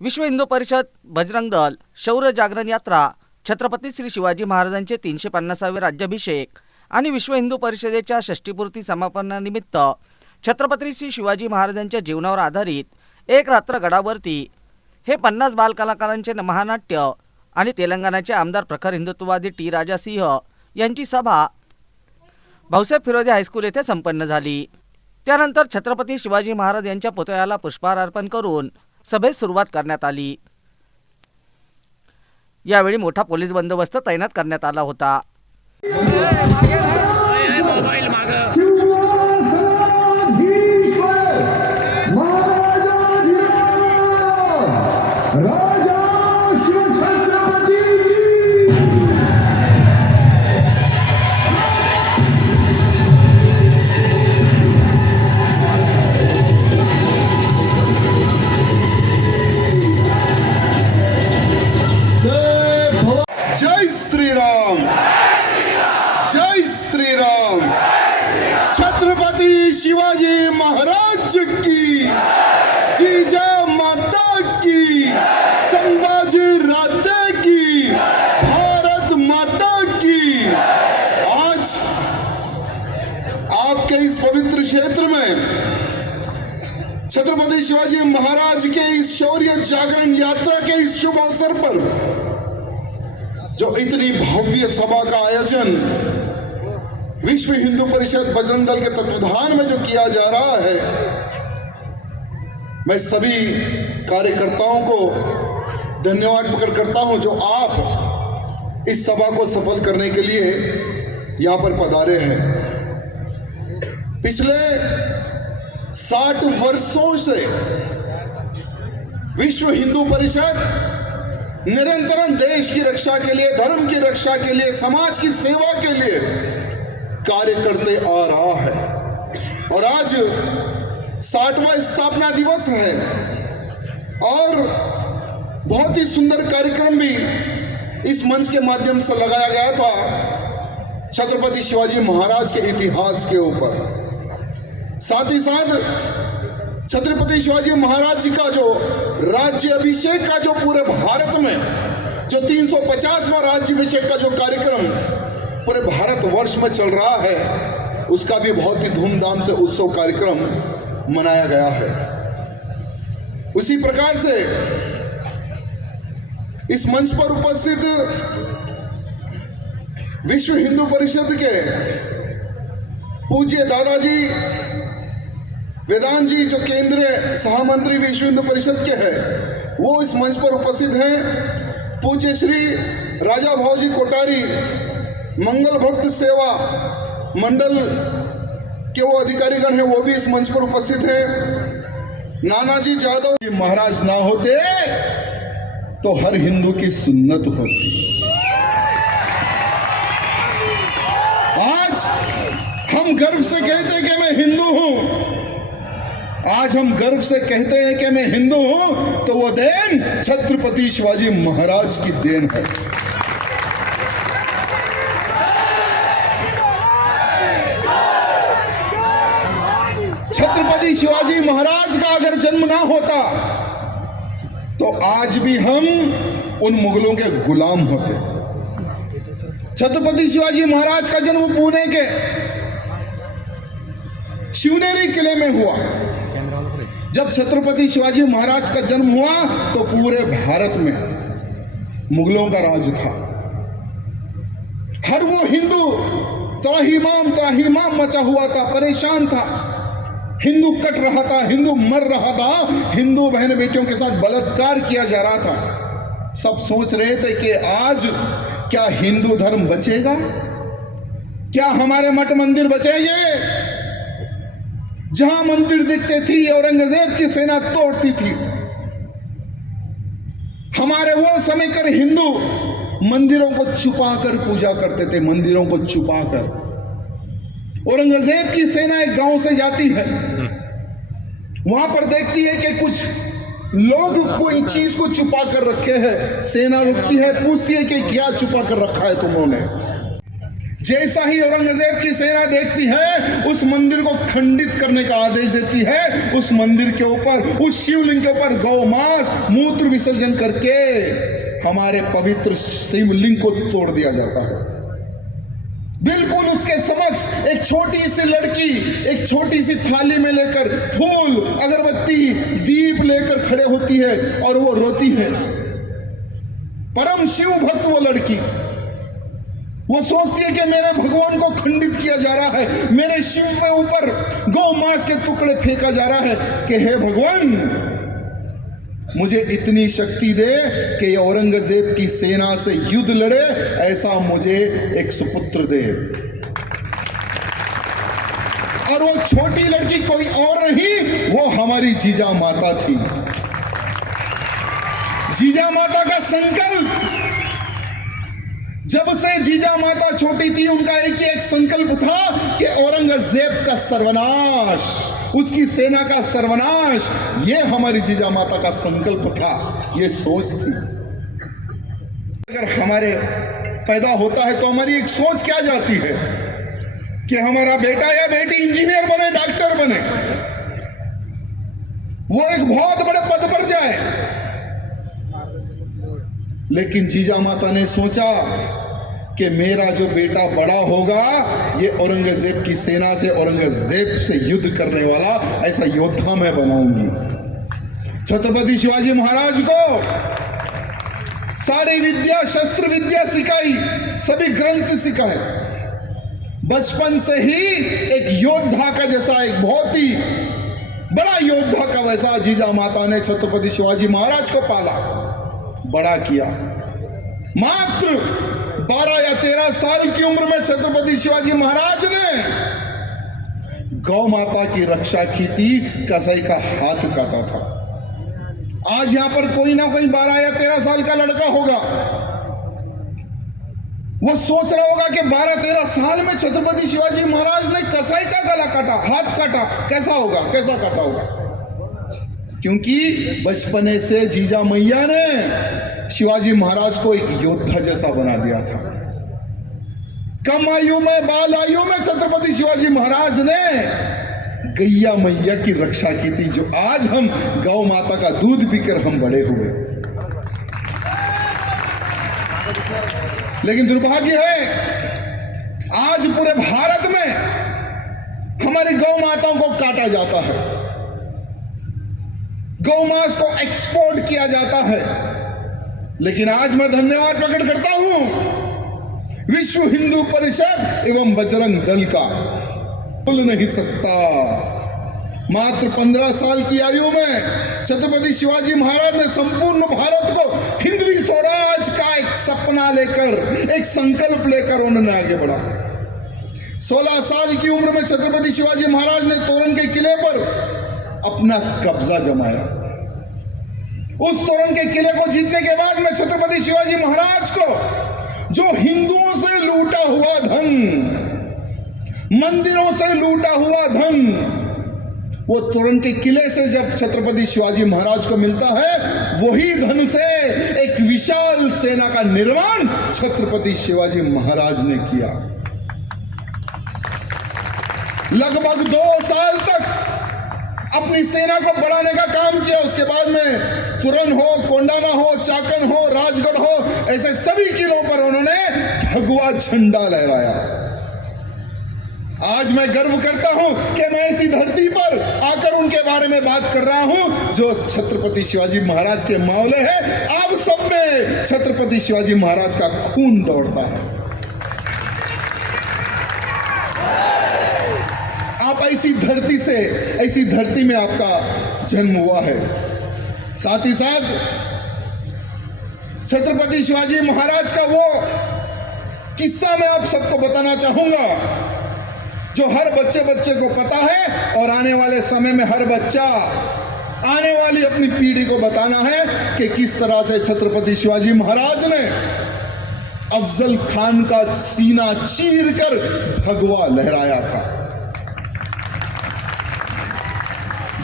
विश्व हिंदू परिषद, बजरंग दल, शौर्य जागरण यात्रा, छत्रपती श्री शिवाजी महाराजांचे 350वे राज्याभिषेक आणि विश्व हिंदू परिषदेच्या षष्टीपूर्ती समापनानिमित्त छत्रपती श्री शिवाजी महाराजांच्या जीवनावर आधारित एक रात्र गडावरती हे 50 बालकलाकारांचे महानाट्य आणि तेलंगणाचे आमदार प्रखर हिंदुत्ववादी टी राजा सिंह यांची सभा भाऊसाहेब फिरोजी हायस्कूल येथे संपन्न झाली। त्यानंतर छत्रपती शिवाजी महाराज यांच्या पुतळ्याला पुष्पहार अर्पण करून सभेस सुरुवात करण्यात आली। यावेळी मोठा पोलीस बंदोबस्त तैनात करण्यात आला होता। जय श्री राम, जय श्री राम। छत्रपति शिवाजी महाराज की जय माता की, संभाजी राजे की, भारत माता की। आज आपके इस पवित्र क्षेत्र में छत्रपति शिवाजी महाराज के इस शौर्य जागरण यात्रा के इस शुभ अवसर पर जो इतनी भव्य सभा का आयोजन विश्व हिंदू परिषद बजरंग दल के तत्वाधान में जो किया जा रहा है, मैं सभी कार्यकर्ताओं को धन्यवाद प्रकट करता हूं जो आप इस सभा को सफल करने के लिए यहां पर पधारे हैं। पिछले 60 वर्षों से विश्व हिंदू परिषद निरंतर देश की रक्षा के लिए, धर्म की रक्षा के लिए, समाज की सेवा के लिए कार्य करते आ रहा है और आज 60वां स्थापना दिवस है और बहुत ही सुंदर कार्यक्रम भी इस मंच के माध्यम से लगाया गया था छत्रपति शिवाजी महाराज के इतिहास के ऊपर। साथ ही साथ छत्रपति शिवाजी महाराज जी का जो राज्य अभिषेक का जो पूरे भारत में जो 350वां राज्याभिषेक का जो कार्यक्रम पूरे भारत वर्ष में चल रहा है, उसका भी बहुत ही धूमधाम से उत्सव कार्यक्रम मनाया गया है। उसी प्रकार से इस मंच पर उपस्थित विश्व हिंदू परिषद के पूज्य दादाजी वेदांत जी जो केंद्रीय सहमंत्री विश्व हिंदू परिषद के हैं, वो इस मंच पर उपस्थित हैं। पूज्य श्री राजा भाऊजी कोटारी मंगल भक्त सेवा मंडल के वो अधिकारीगण हैं, वो भी इस मंच पर उपस्थित हैं। नानाजी जादव जी महाराज ना होते तो हर हिंदू की सुन्नत होती। आज हम गर्व से कहते हैं कि मैं हिंदू हूं, आज हम गर्व से कहते हैं कि मैं हिंदू हूं, तो वो देन छत्रपति शिवाजी महाराज की देन है। छत्रपति शिवाजी महाराज का अगर जन्म ना होता तो आज भी हम उन मुगलों के गुलाम होते। छत्रपति शिवाजी महाराज का जन्म पुणे के शिवनेरी किले में हुआ। जब छत्रपति शिवाजी महाराज का जन्म हुआ तो पूरे भारत में मुगलों का राज था। हर वो हिंदू त्राहिमाम मचा हुआ था, परेशान था। हिंदू कट रहा था, हिंदू मर रहा था, हिंदू बहन बेटियों के साथ बलात्कार किया जा रहा था। सब सोच रहे थे कि आज क्या हिंदू धर्म बचेगा, क्या हमारे मठ मंदिर बचेंगे। जहां मंदिर दिखते थी औरंगजेब की सेना तोड़ती थी। हमारे वो समय कर हिंदू मंदिरों को छुपाकर पूजा करते थे, मंदिरों को छुपाकर। औरंगजेब की सेना एक गांव से जाती है, वहां पर देखती है कि कुछ लोग कोई चीज को छुपा कर रखे हैं। सेना रुकती है, पूछती है कि क्या छुपा कर रखा है तुम लोगों ने। जैसा ही औरंगजेब की सेना देखती है, उस मंदिर को खंडित करने का आदेश देती है। उस मंदिर के ऊपर, उस शिवलिंग के ऊपर गौ मांस मूत्र विसर्जन करके हमारे पवित्र शिवलिंग को तोड़ दिया जाता है। बिल्कुल उसके समक्ष एक छोटी सी लड़की एक छोटी सी थाली में लेकर फूल, अगरबत्ती, दीप लेकर खड़े होती है और वो रोती है। परम शिव भक्त वो लड़की, वो सोचती है कि मेरे भगवान को खंडित किया जा रहा है, मेरे शिव के ऊपर गौ मांस के टुकड़े फेंका जा रहा है कि हे भगवान, मुझे इतनी शक्ति दे कि औरंगजेब की सेना से युद्ध लड़े, ऐसा मुझे एक सुपुत्र दे। और वो छोटी लड़की कोई और नहीं, वो हमारी जीजा माता थी। जीजा माता का संकल्प, जब से जीजा माता छोटी थी, उनका एक संकल्प था कि औरंगजेब का सर्वनाश, उसकी सेना का सर्वनाश, ये हमारी जीजा माता का संकल्प था, ये सोच थी। अगर हमारे पैदा होता है तो हमारी एक सोच क्या जाती है कि हमारा बेटा या बेटी इंजीनियर बने, डॉक्टर बने, वो एक बहुत बड़े पद पर जाए। लेकिन जीजा माता ने सोचा कि मेरा जो बेटा बड़ा होगा, ये औरंगजेब की सेना से, औरंगजेब से युद्ध करने वाला ऐसा योद्धा मैं बनाऊंगी। छत्रपति शिवाजी महाराज को सारी विद्या, शस्त्र विद्या सिखाई, सभी ग्रंथ सिखाए। बचपन से ही एक योद्धा का जैसा, एक बहुत ही बड़ा योद्धा का वैसा जीजा माता ने छत्रपति शिवाजी महाराज को पाला, बड़ा किया। मात्र 12 या 13 साल की उम्र में छत्रपति शिवाजी महाराज ने गौ माता की रक्षा की थी, कसाई का हाथ काटा था। आज यहां पर कोई ना कोई 12 या 13 साल का लड़का होगा, वो सोच रहा होगा कि 12-13 साल में छत्रपति शिवाजी महाराज ने कसाई का गला काटा, हाथ काटा, कैसा होगा, कैसा काटा होगा? क्योंकि बचपने से जीजा मैया ने शिवाजी महाराज को एक योद्धा जैसा बना दिया था। कम आयु में, बाल आयु में छत्रपति शिवाजी महाराज ने गैया मैया की रक्षा की थी, जो आज हम गौ माता का दूध पीकर हम बड़े हुए। लेकिन दुर्भाग्य है, आज पूरे भारत में हमारी गौ माताओं को काटा जाता है, गौ मांस को एक्सपोर्ट किया जाता है। लेकिन आज मैं धन्यवाद प्रकट करता हूं विश्व हिंदू परिषद एवं बजरंग दल का। भूल नहीं सकता, मात्र 15 साल की आयु में छत्रपति शिवाजी महाराज ने संपूर्ण भारत को हिंदवी स्वराज का एक सपना लेकर, एक संकल्प लेकर उन्होंने आगे बढ़ा। 16 साल की उम्र में छत्रपति शिवाजी महाराज ने तोरण के किले पर अपना कब्जा जमाया। उस तोरण के किले को जीतने के बाद में छत्रपति शिवाजी महाराज को जो हिंदुओं से लूटा हुआ धन, मंदिरों से लूटा हुआ धन, वो तोरण के किले से जब छत्रपति शिवाजी महाराज को मिलता है, वही धन से एक विशाल सेना का निर्माण छत्रपति शिवाजी महाराज ने किया। लगभग 2 साल तक अपनी सेना को बढ़ाने का काम किया। उसके बाद में तुरन हो, कोंडाना हो, चाकन हो, राजगढ़ हो, ऐसे सभी किलों पर उन्होंने भगवा झंडा लहराया। आज मैं गर्व करता हूं कि मैं इसी धरती पर आकर उनके बारे में बात कर रहा हूं, जो छत्रपति शिवाजी महाराज के मावले हैं। आप सब में छत्रपति शिवाजी महाराज का खून दौड़ता है। आप ऐसी धरती से, ऐसी धरती में आपका जन्म हुआ है। साथ ही साथ छत्रपति शिवाजी महाराज का वो किस्सा मैं आप सबको बताना चाहूंगा, जो हर बच्चे को पता है, और आने वाले समय में हर बच्चा आने वाली अपनी पीढ़ी को बताना है कि किस तरह से छत्रपति शिवाजी महाराज ने अफजल खान का सीना चीरकर भगवा लहराया था।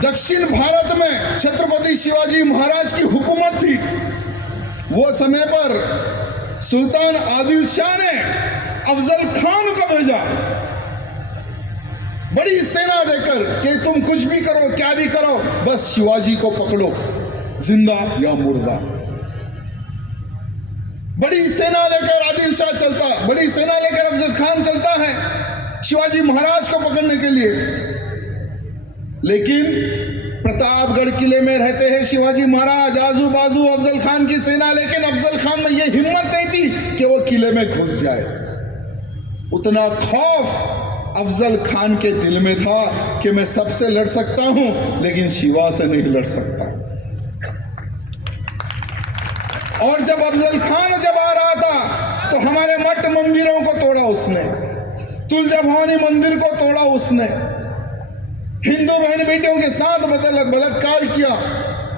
दक्षिण भारत में छत्रपति शिवाजी महाराज की हुकूमत थी। वो समय पर सुल्तान आदिल शाह ने अफजल खान को भेजा बड़ी सेना देकर कि तुम कुछ भी करो, क्या भी करो, बस शिवाजी को पकड़ो, जिंदा या मुर्दा। बड़ी सेना लेकर आदिल शाह चलता, बड़ी सेना लेकर अफजल खान चलता है शिवाजी महाराज को पकड़ने के लिए। लेकिन प्रतापगढ़ किले में रहते हैं शिवाजी महाराज, आजू बाजू अफजल खान की सेना, लेकिन अफजल खान में यह हिम्मत नहीं थी कि वो किले में घुस जाए। उतना खौफ अफजल खान के दिल में था कि मैं सबसे लड़ सकता हूं लेकिन शिवा से नहीं लड़ सकता। और जब अफजल खान जब आ रहा था तो हमारे मठ मंदिरों को तोड़ा उसने, तुलजा भवानी मंदिर को तोड़ा उसने, हिंदू बहन बेटियों के साथ बलात्कार किया,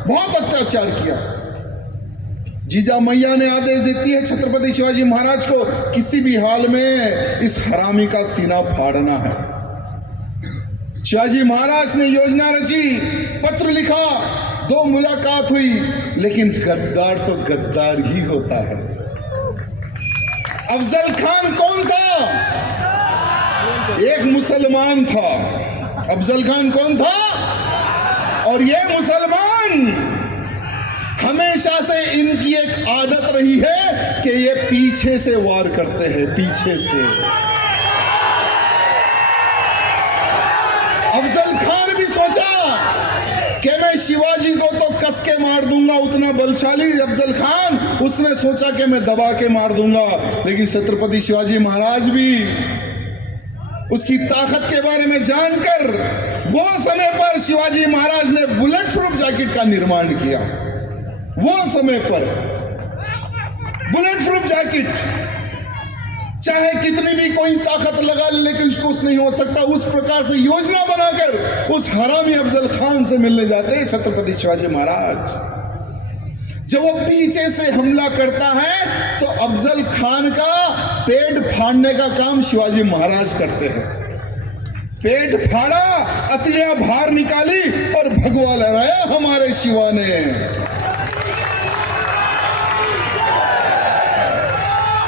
बहुत अत्याचार किया। जीजा मैया ने आदेश देती है छत्रपति शिवाजी महाराज को, किसी भी हाल में इस हरामी का सीना फाड़ना है। शिवाजी महाराज ने योजना रची, पत्र लिखा, 2 मुलाकात हुई, लेकिन गद्दार तो गद्दार ही होता है। अफजल खान कौन था? एक मुसलमान था। अफजल खान कौन था? और ये मुसलमान हमेशा से इनकी एक आदत रही है कि ये पीछे से वार करते हैं, पीछे से। अफजल खान भी सोचा कि मैं शिवाजी को तो कस के मार दूंगा, उतना बलशाली अफजल खान, उसने सोचा कि मैं दबा के मार दूंगा। लेकिन छत्रपति शिवाजी महाराज भी उसकी ताकत के बारे में जानकर वो समय पर शिवाजी महाराज ने बुलेट प्रूफ जैकेट का निर्माण किया। वो समय पर बुलेट प्रूफ जैकेट, चाहे कितनी भी कोई ताकत लगा ले लेकिन उसको कुछ नहीं हो सकता। उस प्रकार से योजना बनाकर उस हरामी अफजल खान से मिलने जाते हैं छत्रपति शिवाजी महाराज। जब वो पीछे से हमला करता है तो अफजल खान का पेट फाड़ने का काम शिवाजी महाराज करते हैं। पेट फाड़ा, अतलियां बाहर निकाली और भगवा लहराया हमारे शिवा ने।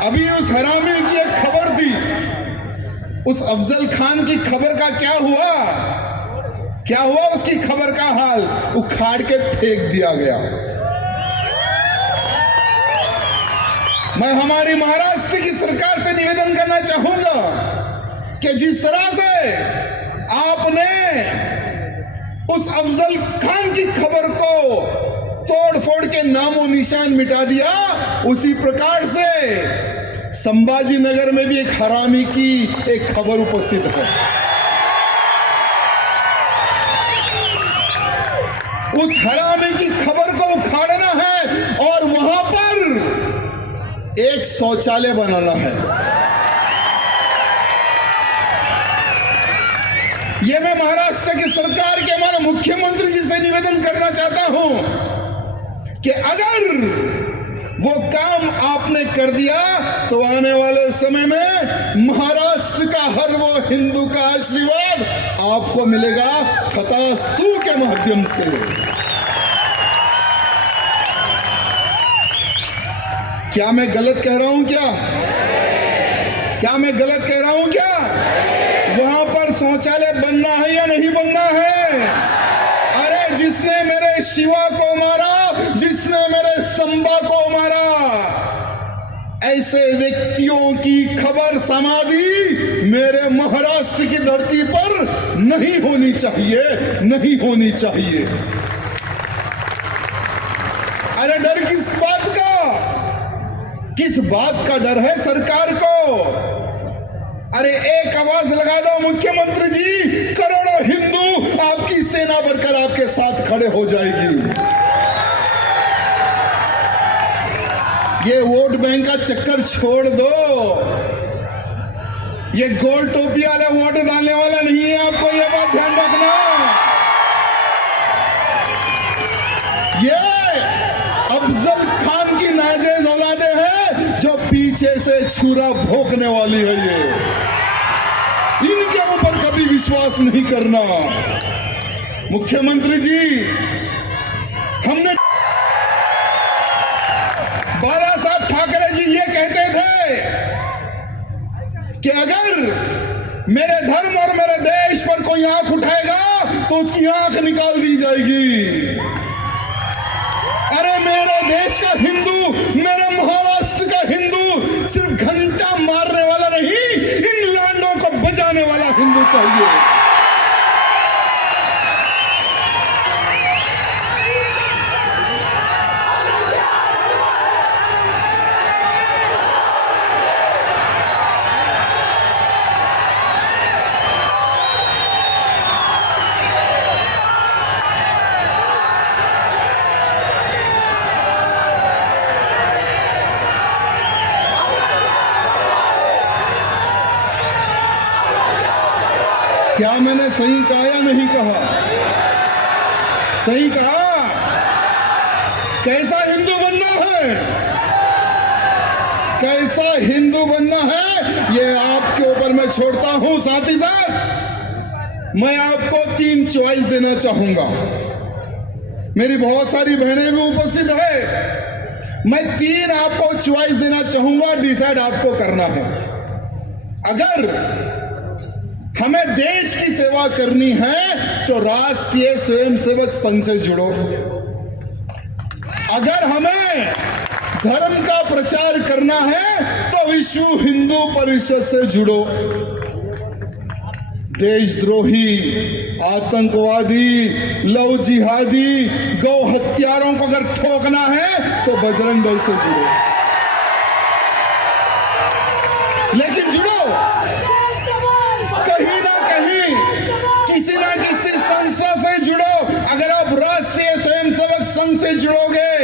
अभी उस हरामी की एक खबर थी, उस अफजल खान की खबर का क्या हुआ? क्या हुआ उसकी खबर का हाल? उखाड़ के फेंक दिया गया। मैं हमारी महाराष्ट्र की सरकार से निवेदन करना चाहूंगा कि जिस तरह से आपने उस अफजल खान की खबर को तोड़ फोड़ के नामो निशान मिटा दिया, उसी प्रकार से संभाजी नगर में भी एक हरामी की एक खबर उपस्थित है। उस हरामी की खबर को उखाड़ना है और वहां पर एक शौचालय बनाना है। यह मैं महाराष्ट्र की सरकार के हमारे मुख्यमंत्री जी से निवेदन करना चाहता हूं कि अगर वो काम आपने कर दिया तो आने वाले समय में महाराष्ट्र का हर वो हिंदू का आशीर्वाद आपको मिलेगा तथास्तु के माध्यम से। क्या मैं गलत कह रहा हूं? क्या मैं गलत कह रहा हूं? क्या वहां पर शौचालय बनना है या नहीं बनना है? अरे जिसने मेरे शिवा को मारा, जिसने मेरे संबा को मारा, ऐसे व्यक्तियों की खबर समाधि मेरे महाराष्ट्र की धरती पर नहीं होनी चाहिए, नहीं होनी चाहिए। अरे डर किस बात का? किस बात का डर है सरकार को? अरे एक आवाज लगा दो मुख्यमंत्री जी, करोड़ों हिंदू आपकी सेना बनकर आपके साथ खड़े हो जाएगी। ये वोट बैंक का चक्कर छोड़ दो, ये गोल टोपी वाले वोट डालने वाला नहीं है, आपको ये बात ध्यान रखना। ये अफजल खान की नाजायज औलादे हैं जो पीछे से छुरा भोंकने वाली है। ये इनके ऊपर कभी विश्वास नहीं करना। मुख्यमंत्री जी, हमने बाला साहब ठाकरे जी ये कहते थे कि अगर मेरे धर्म और मेरे देश पर कोई आंख उठाएगा तो उसकी आंख निकाल दी जाएगी। अरे मेरे देश का हिंदू, मेरे महाराष्ट्र का हिंदू सिर्फ घंटा मारने वाला नहीं, इन लांडों को बजाने वाला हिंदू चाहिए। क्या मैंने सही कहा या नहीं कहा? सही कहा। कैसा हिंदू बनना है, कैसा हिंदू बनना है, ये आपके ऊपर मैं छोड़ता हूं। साथ ही साथ मैं आपको 3 चॉइस देना चाहूंगा। मेरी बहुत सारी बहनें भी उपस्थित है। मैं 3 आपको चॉइस देना चाहूंगा, डिसाइड आपको करना है। अगर हमें देश की सेवा करनी है तो राष्ट्रीय स्वयंसेवक संघ से जुड़ो। अगर हमें धर्म का प्रचार करना है तो विश्व हिंदू परिषद से जुड़ो। देशद्रोही, आतंकवादी, लव जिहादी, गौ हत्यारों को अगर ठोकना है तो बजरंग दल से जुड़ो। लेकिन जुड़ो, कहीं ना कहीं किसी ना किसी संस्था से जुड़ो। अगर आप राष्ट्रीय स्वयंसेवक संघ से जुड़ोगे,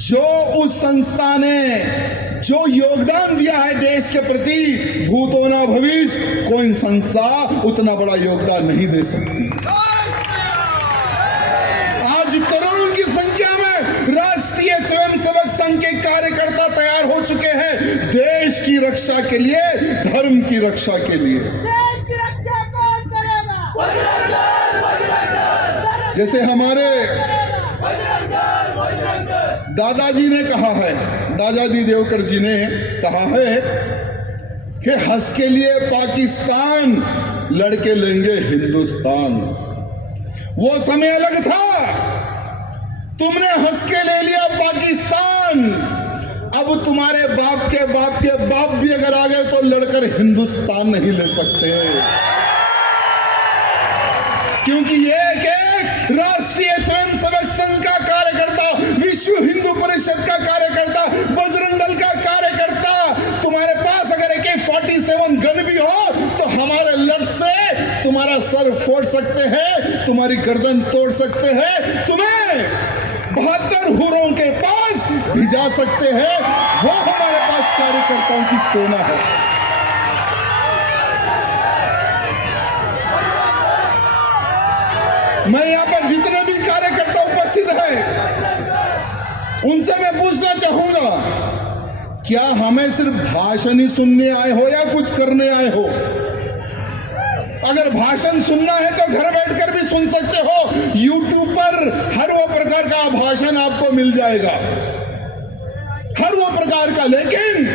जो उस संस्था ने जो योगदान दिया है देश के प्रति, भूतो न भविष्य, कोई संस्था उतना बड़ा योगदान नहीं दे सकती। आज करोड़ों की संख्या में राष्ट्रीय स्वयंसेवक संघ के कार्यकर्ता तैयार हो चुके हैं देश की रक्षा के लिए, धर्म की रक्षा के लिए। देश की रक्षा कौन करेगा? जैसे हमारे दादाजी ने कहा है, दादाजी देवकर जी ने कहा है कि हंस के लिए पाकिस्तान, लड़के लेंगे हिंदुस्तान। वो समय अलग था, तुमने हंस के ले लिया पाकिस्तान, अब तुम्हारे बाप के बाप के बाप भी अगर आ गए तो लड़कर हिंदुस्तान नहीं ले सकते, क्योंकि ये एक राष्ट्रीय स्वयंसेवक संघ का कार्यकर्ता, विश्व हिंदू परिषद का कार्यकर्ता, बजरंग दल का कार्यकर्ता, तुम्हारे पास अगर AK-47 गन भी हो तो हमारे लट से तुम्हारा सर फोड़ सकते हैं, तुम्हारी गर्दन तोड़ सकते हैं, तुम्हें 72 हुरों के पास भिजा सकते हैं। वो हमारे पास कार्यकर्ताओं की सेना है। मैं यहां पर जितने भी कार्यकर्ता उपस्थित हैं, उनसे मैं पूछना चाहूंगा, क्या हमें सिर्फ भाषण ही सुनने आए हो या कुछ करने आए हो? अगर भाषण सुनना है तो घर बैठकर भी सुन सकते हो। YouTube पर हर वो प्रकार का भाषण आपको मिल जाएगा, हर वो प्रकार का। लेकिन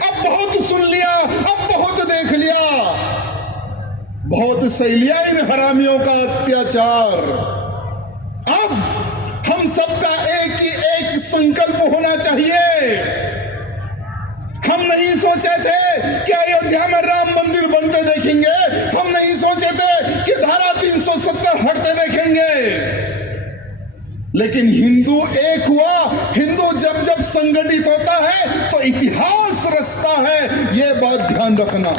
अब बहुत सुन लिया, अब बहुत देख लिया, बहुत सह लिया इन हरामियों का अत्याचार। अब हम सबका एक संकल्प होना चाहिए। हम नहीं सोचे थे कि अयोध्या में राम मंदिर बनते देखेंगे, हम नहीं सोचे थे कि धारा 370 हटते देखेंगे, लेकिन हिंदू एक हुआ। हिंदू जब जब संगठित होता है तो इतिहास रचता है, यह बात ध्यान रखना।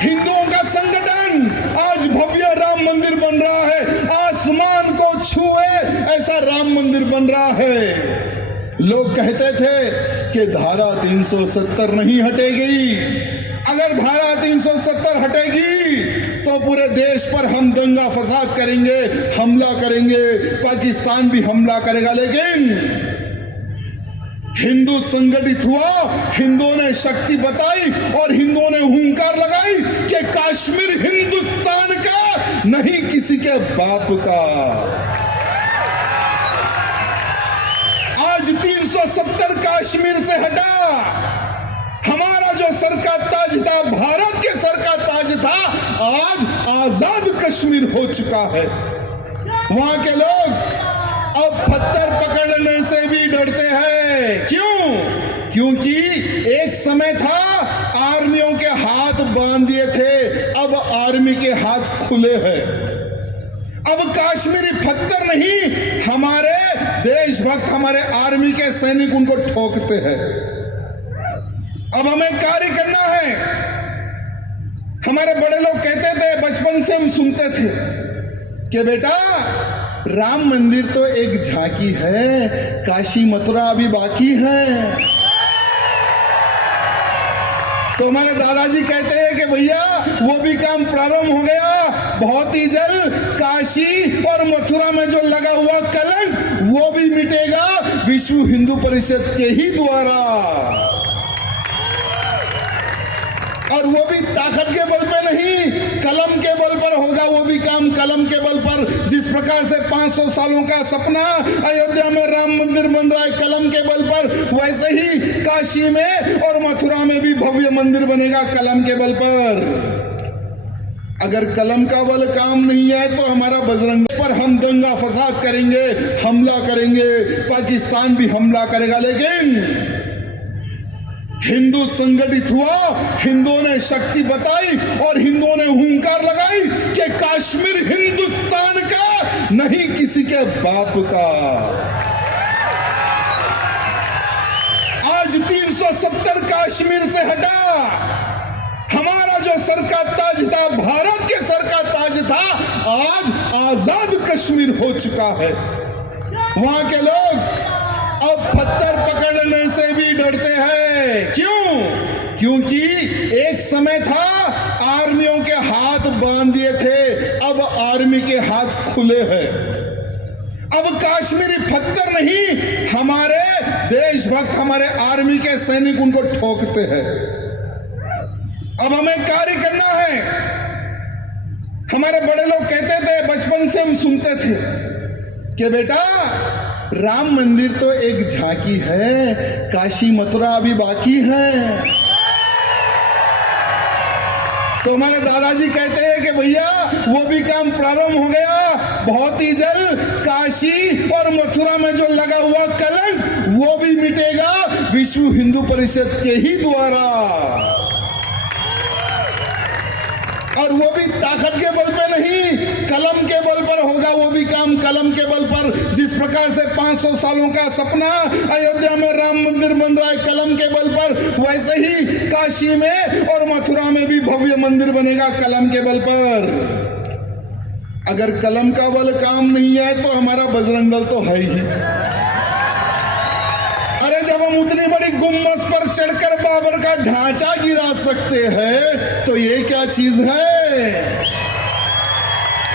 हिंदुओं का संगठन आज भव्य राम मंदिर बन रहा है, आसमान को छुए ऐसा राम मंदिर बन रहा है। लोग कहते थे कि धारा 370 नहीं हटेगी, अगर धारा 370 हटेगी तो पूरे देश पर हम दंगा फसाद करेंगे, हमला करेंगे, पाकिस्तान भी हमला करेगा। लेकिन हिंदू संगठित हुआ, हिंदुओं ने शक्ति बताई और हिंदुओं ने हुंकार लगाई कि कश्मीर हिंदुस्तान का नहीं, किसी के बाप का। आज 370 कश्मीर से हटा, सर का ताज था, भारत के सर का ताज था, आज आजाद कश्मीर हो चुका है। वहां के लोग अब पत्थर पकड़ने से भी डरते हैं। क्यों? क्योंकि एक समय था आर्मियों के हाथ बांध दिए थे, अब आर्मी के हाथ खुले हैं। अब कश्मीरी पत्थर नहीं, हमारे देशभक्त, हमारे आर्मी के सैनिक उनको ठोकते हैं। अब हमें कार्य करना है। हमारे बड़े लोग कहते थे, बचपन से हम सुनते थे कि बेटा राम मंदिर तो एक झांकी है, काशी मथुरा अभी बाकी है। तो हमारे दादाजी कहते हैं कि भैया वो भी काम प्रारंभ हो गया, बहुत ही जल्द काशी और मथुरा में जो लगा हुआ कलंक वो भी मिटेगा विश्व हिंदू परिषद के ही द्वारा। और वो भी ताकत के बल पे नहीं, कलम के बल पर होगा वो भी काम, कलम के बल पर। जिस प्रकार से 500 सालों का सपना अयोध्या में राम मंदिर बन रहा है कलम के बल पर, वैसे ही काशी में और मथुरा में भी भव्य मंदिर बनेगा कलम के बल पर। अगर कलम का बल काम नहीं है तो हमारा बजरंग पर हम दंगा फसाद करेंगे, हमला करेंगे, पाकिस्तान भी हमला करेगा। लेकिन हिंदू संगठित हुआ, हिंदुओं ने शक्ति बताई और हिंदुओं ने हुंकार लगाई कि कश्मीर हिंदुस्तान का नहीं किसी के बाप का। आज 370 कश्मीर से हटा, हमारा जो सर का ताज था, भारत के सर का ताज था, आज आजाद कश्मीर हो चुका है। वहां के लोग अब पत्थर पकड़ने से भी डरते हैं। क्यों? क्योंकि एक समय था आर्मियों के हाथ बांध दिए थे, अब आर्मी के हाथ खुले हैं। अब कश्मीरी पत्थर नहीं, हमारे देशभक्त, हमारे आर्मी के सैनिक उनको ठोकते हैं। अब हमें कार्य करना है। हमारे बड़े लोग कहते थे, बचपन से हम सुनते थे कि बेटा राम मंदिर तो एक झांकी है, काशी मथुरा अभी बाकी है। तो हमारे दादाजी कहते हैं कि भैया वो भी काम प्रारंभ हो गया, बहुत ही जल्द काशी और मथुरा में जो लगा हुआ कलंक वो भी मिटेगा विश्व हिंदू परिषद के ही द्वारा। और वो भी ताकत के बल पे नहीं, कलम के बल पर होगा वो भी काम, कलम के बल पर। जिस प्रकार से 500 सालों का सपना अयोध्या में राम मंदिर बन रहा है कलम के बल पर, वैसे ही काशी में और मथुरा में भी भव्य मंदिर बनेगा कलम के बल पर। अगर कलम का बल काम नहीं है तो हमारा बजरंग दल तो है ही। अरे जब हम उतनी बड़ी गुम्मस पर चढ़कर बाबर का ढांचा गिरा सकते हैं तो ये क्या चीज है?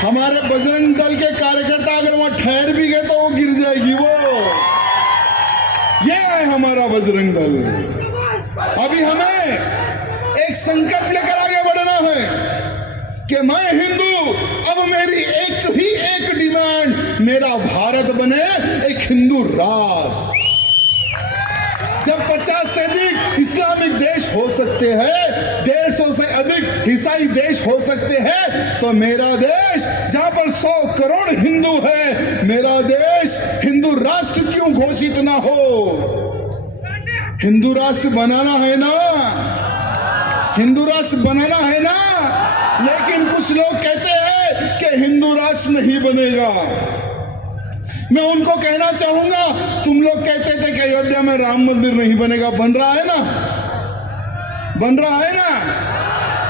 हमारे बजरंग दल के कार्यकर्ता अगर वहां ठहर भी गए तो वो गिर जाएगी वो। ये है हमारा बजरंग दल। अभी हमें एक संकल्प लेकर आगे बढ़ना है कि मैं हिंदू, अब मेरी एक डिमांड, मेरा भारत बने एक हिंदू राष्ट्र। जब 50 से अधिक इस्लामिक देश हो सकते हैं, 150 से अधिक ईसाई देश हो सकते हैं, तो मेरा देश जहां पर 100 करोड़ हिंदू है, मेरा देश हिंदू राष्ट्र क्यों घोषित ना हो? हिंदू राष्ट्र बनाना है ना, हिंदू राष्ट्र बनाना है ना। लेकिन कुछ लोग कहते हैं कि हिंदू राष्ट्र नहीं बनेगा। मैं उनको कहना चाहूंगा, तुम लोग कहते थे कि अयोध्या में राम मंदिर नहीं बनेगा, बन रहा है ना, बन रहा है ना।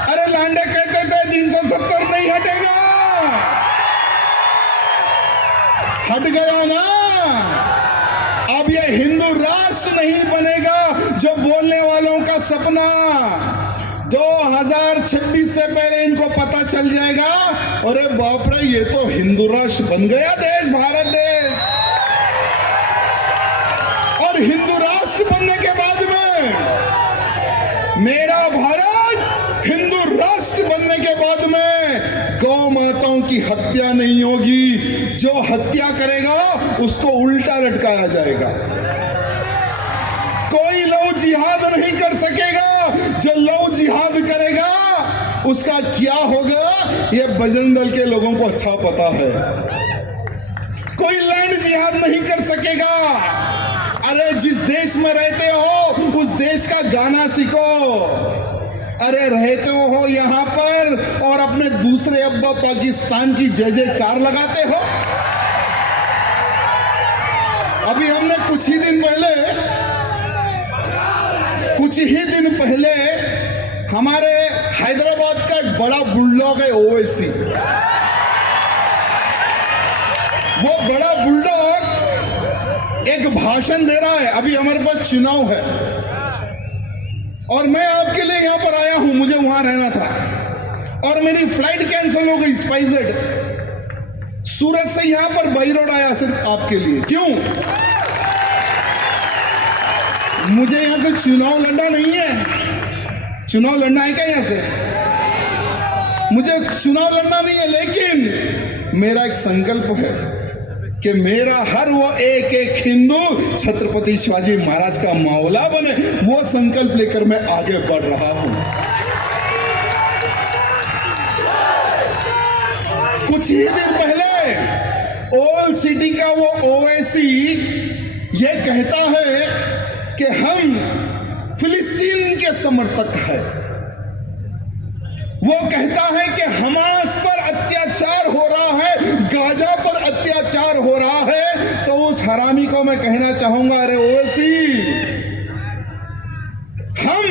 अरे लांडे कहते थे 370 नहीं हटेगा, हट गया ना। अब ये हिंदू राष्ट्र नहीं बनेगा जो बोलने वालों का सपना 2026 से पहले इनको पता चल जाएगा, अरे बाप रे ये तो हिंदू राष्ट्र बन गया देश, भारत देश। और हिंदू राष्ट्र बनने के बाद में मेरा भारत हिंदू राष्ट्र बनने के बाद में गौ माताओं की हत्या नहीं होगी। जो हत्या करेगा उसको उल्टा लटकाया जाएगा। कोई लव जिहाद नहीं कर सकेगा, जो लव जिहाद करेगा उसका क्या होगा ये बजरंग दल के लोगों को अच्छा पता है। कोई लैंड जिहाद नहीं कर सकेगा। अरे जिस देश में रहते हो उस देश का गाना सीखो। अरे रहते हो यहाँ पर और अपने दूसरे अब्बा पाकिस्तान की जय जयकार लगाते हो। अभी हमने कुछ ही दिन पहले हमारे हैदराबाद का एक बड़ा बुलडॉग है ओवैसी। वो बड़ा बुलडॉग एक भाषण दे रहा है। अभी हमारे पास चुनाव है और मैं आपके लिए यहां पर आया हूं, मुझे वहां रहना था और मेरी फ्लाइट कैंसिल हो गई स्पाइसजेट। सूरत से यहां पर बाई रोड आया सिर्फ आपके लिए। क्यों? मुझे यहां से चुनाव लड़ना नहीं है। चुनाव लड़ना है क्या यहां से? मुझे चुनाव लड़ना नहीं है, लेकिन मेरा एक संकल्प है कि मेरा हर वो एक एक हिंदू छत्रपति शिवाजी महाराज का मौला बने। वो संकल्प लेकर मैं आगे बढ़ रहा हूं। कुछ ही दिन पहले ओल्ड सिटी का वो ओवैसी ये कहता है कि हम फिलिस्तीन के समर्थक हैं। वो कहता है कि हमास पर अत्याचार हो रहा है, गाजा पर अत्याचार हो रहा है। तो उस हरामी को मैं कहना चाहूंगा, अरे ओवैसी, हम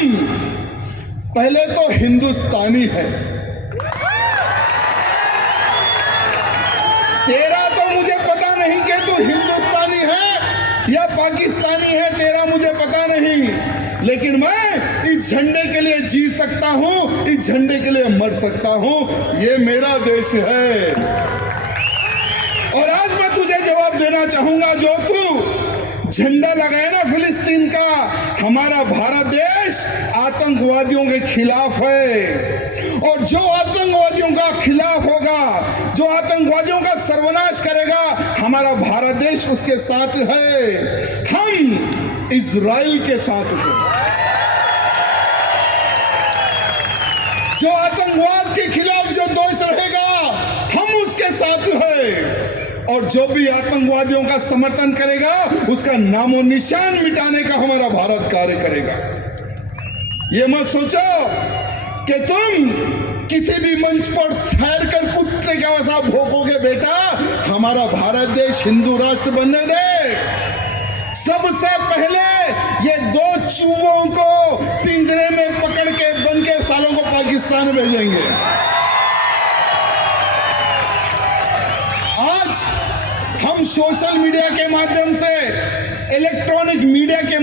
पहले तो हिंदुस्तानी है। तेरा तो मुझे पता नहीं कि तू हिंदुस्तानी है या पाकिस्तानी है, तेरा मुझे पता नहीं, लेकिन मैं इस झंडे के लिए जी सकता हूं, इस झंडे के लिए मर सकता हूं। ये मेरा देश है। और आज मैं तुझे जवाब देना चाहूंगा, जो तू झंडा लगाया ना फिलिस्तीन का, हमारा भारत देश आतंकवादियों के खिलाफ है। और जो आतंकवादियों का खिलाफ होगा, जो आतंकवादियों का सर्वनाश करेगा, हमारा भारत देश उसके साथ है। हम इजराइल के साथ हैं। जो आतंकवाद के खिलाफ जो देश रहेगा, हम उसके साथ हैं। और जो भी आतंकवादियों का समर्थन करेगा, उसका नामो निशान मिटाने का हमारा भारत कार्य करेगा। ये मत सोचो कि तुम किसी भी मंच पर ठहर कर कुत्ते का वैसा भोंकोगे। बेटा, हमारा भारत देश हिंदू राष्ट्र बनने दे। सबसे पहले ये दो चूहों को पिंजरे में पकड़ के बन के सालों को पाकिस्तान भेजेंगे। आज हम सोशल मीडिया के माध्यम से, इलेक्ट्रॉनिक मीडिया के